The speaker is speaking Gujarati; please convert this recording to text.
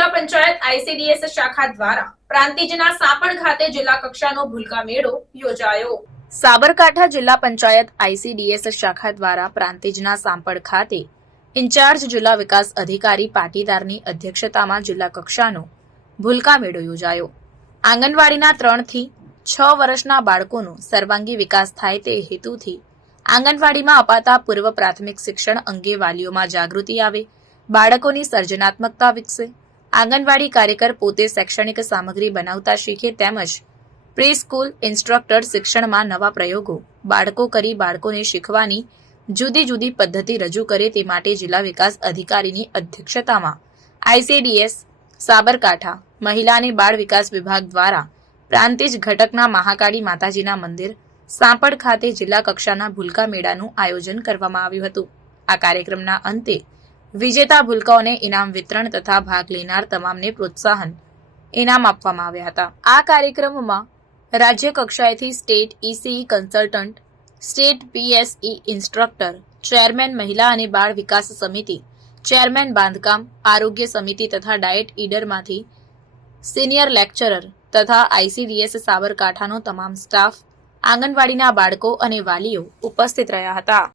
આઈસીડીએસ શાખા દ્વારા પ્રાંતિજના સાપણ ખાતે જિલ્લા કક્ષાનો ભૂલકા મેળો યોજાયો. સાબરકાંઠા જિલ્લા પંચાયત આઈસીડીએસ શાખા દ્વારા પ્રાંતિજના સાંપડ ખાતે ઇન્ચાર્જ જિલ્લા વિકાસ અધિકારી પાટીદારની અધ્યક્ષતામાં જિલ્લા કક્ષાનો ભૂલકા મેળો યોજાયો. આંગણવાડીના ત્રણથી છ વર્ષના બાળકોનો સર્વાંગી વિકાસ થાય તે હેતુથી આંગણવાડીમાં અપાતા પૂર્વ પ્રાથમિક શિક્ષણ અંગે વાલીઓમાં જાગૃતિ આવે, બાળકોની સર્જનાત્મકતા વિકસે આંગણવાડી કાર્યકર પોતે શૈક્ષણિક સામગ્રી બનાવતા શીખે તેમજ પ્રી સ્કૂલ ઇન્સ્ટ્રક્ટર શિક્ષણમાં નવા પ્રયોગો બાળકો કરી બાળકોને શીખવાની જુદી જુદી પદ્ધતિ રજૂ કરે તે માટે જિલ્લા વિકાસ અધિકારીની અધ્યક્ષતામાં આઈસીડીએસ સાબરકાંઠા, મહિલા અને બાળ વિકાસ વિભાગ દ્વારા પ્રાંતિજ ઘટકના મહાકાળી માતાજીના મંદિર, સાંપડ ખાતે જિલ્લા કક્ષાના ભૂલકા મેળાનું આયોજન કરવામાં આવ્યું હતું. આ કાર્યક્રમના અંતે વિજેતા ભૂલકાઓને ઇનામ વિતરણ તથા ભાગ લેનાર તમામને પ્રોત્સાહન ઇનામ આપવામાં આવ્યા હતા. આ કાર્યક્રમમાં રાજ્ય કક્ષાએથી state ECE consultant, state PSE instructor, chairman મહિલા અને બાળ વિકાસ સમિતિ, ચેરમેન બાંધકામ, આરોગ્ય સમિતિ તથા ડાયટ ઈડરમાંથી સિનિયર લેક્ચરર તથા આઈસીડીએસ સાબરકાંઠાનો તમામ સ્ટાફ, આંગણવાડીના બાળકો અને વાલીઓ ઉપસ્થિત રહ્યા હતા.